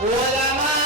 ¡Hola,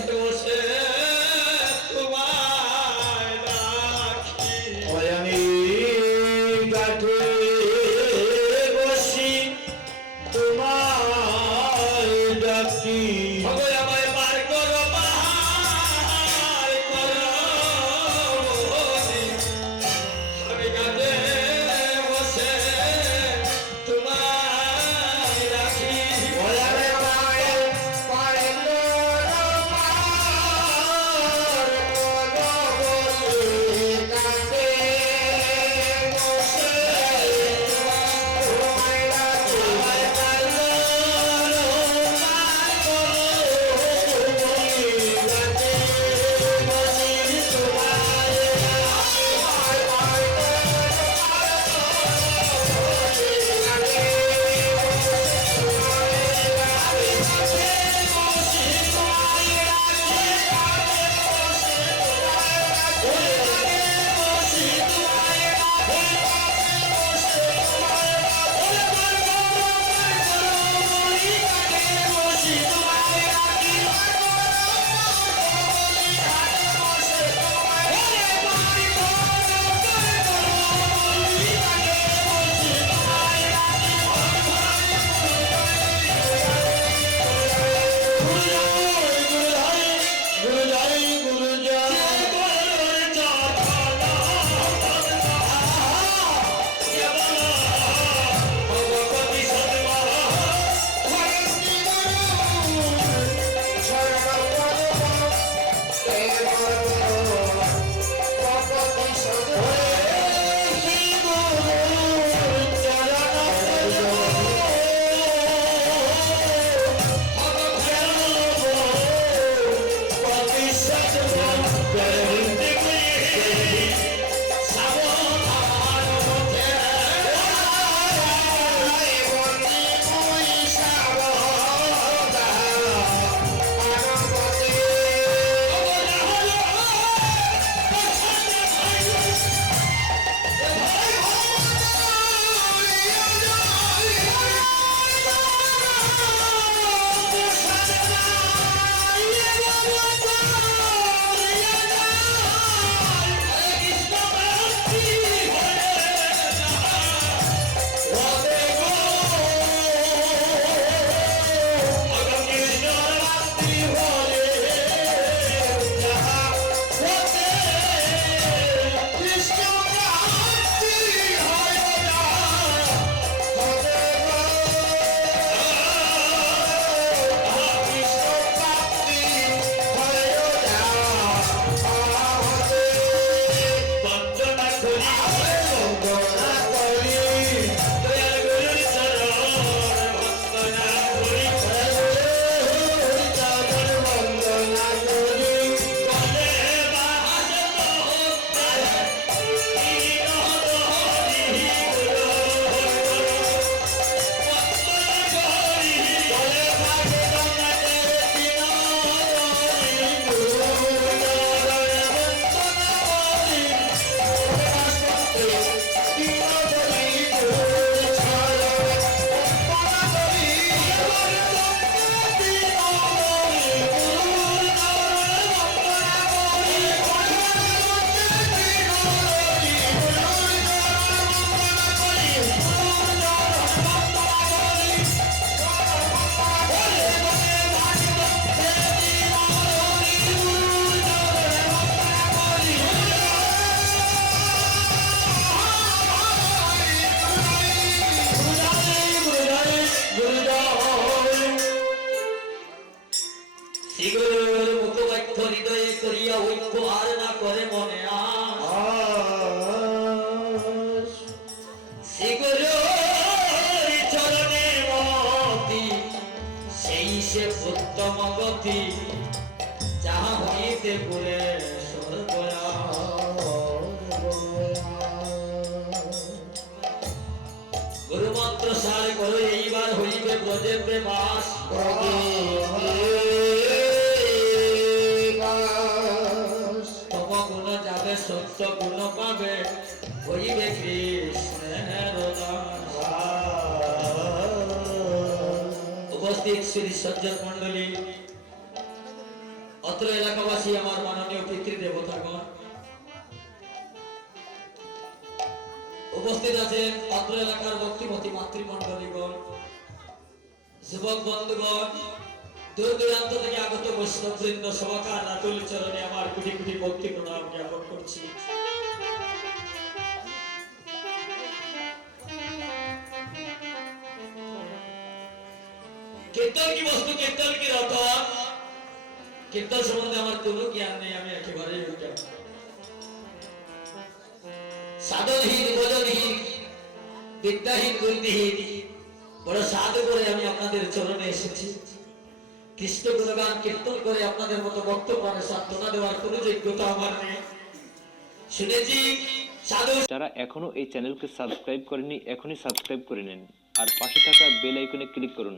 কষ্ট আছে ব্রজের বাস তম গুণ যাবে সত্য গুণ পাবে, হইবে কৃষ্ণের। উপস্থিত শ্রী সজ্জন মন্ডলী অত্র এলাকাবাসী, আমার মাননীয় পিতৃদেবতাগণ। উপস্থিত আছেন অত্র এলাকার ভক্তিমতী মাতৃমণ্ডলীগণ। যুবক বন্ধুগণ দূর দূরান্ত থেকে আগত বৈষ্ণববৃন্দ সবাকার রাতুল চরণে আমার কোটি কোটি ভক্তি প্রণাম জ্ঞাপন করছি। কীর্তন কি বস্তু? কীর্তন কি রতন কীর্তন সম্বন্ধে আমার কোনো জ্ঞান নেই, আমি একেবারেই সাধনহীন, ভোজনহীন, বিদ্যাহীন বুদ্ধিহীন বড় সাধু করে আমি আপনাদের চরণে এসেছি। কৃষ্ণ গুণগান কীর্তন করে আপনাদের মতো বক্তব্য সান্ত্বনা দেওয়ার কোনো যোগ্যতা আমার নেই। শুনেছি যারা এখনও এই চ্যানেলকে সাবস্ক্রাইব করেনি এখনই সাবস্ক্রাইব করে নিন। আর পাশে থাকা বেল আইকনে ক্লিক করুন।